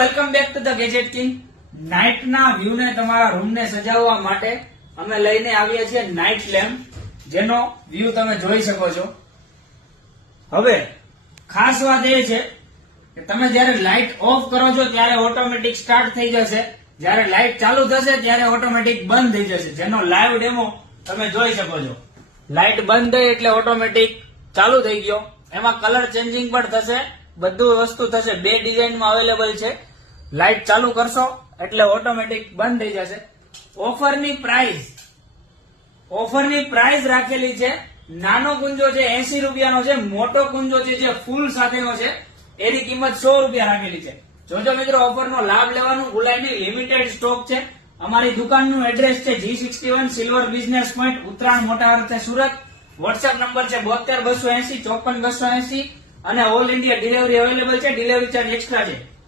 Welcome back to the gadget king. નાઇટના વ્યૂને તમારા રૂમને સજાવવા માટે અમે લઈને આવ્યા છીએ નાઇટ લેમ્પ, જેનો વ્યૂ તમે જોઈ શકો છો. હવે ખાસ વાત એ છે કે તમે જયારે લાઇટ ઓફ કરો છો ત્યારે ઓટોમેટિક સ્ટાર્ટ થઈ જશે, જયારે લાઇટ ચાલુ થશે ત્યારે ઓટોમેટિક બંધ થઈ જશે, જેનો લાઈવ ડેમો તમે જોઈ શકો છો. લાઇટ બંધ થઈ એટલે ઓટોમેટિક ચાલુ થઈ ગયો. એમાં કલર ચેન્જિંગ પણ થશે, બધું વસ્તુ થશે. બે ડિઝાઇનમાં અવેલેબલ છે. લાઇટ ચાલુ કરશો એટલે ઓટોમેટિક બંધ થઈ જશે. ઓફરની પ્રાઇસ રાખેલી છે, નાનો કુંજો છે 80 રૂપિયાનો છે, મોટો કુંજો છે જે ફૂલ સાથેનો છે એની કિંમત 100 રૂપિયા રાખેલી છે. જોજો મિત્રો, ઓફરનો લાભ લેવાનું ભૂલાય નહીં. લિમિટેડ સ્ટોક છે. અમારી દુકાનનું એડ્રેસ છે G61 silver business point, Uttarayan મોટા રસ્તે, સુરત. વોટ્સએપ નંબર છે 72 280 54 280 અને ઓલ ઇન્ડિયા ડિલિવરી અવેલેબલ છે. ડિલિવરી ચાર્જ એક્સ્ટ્રા છે.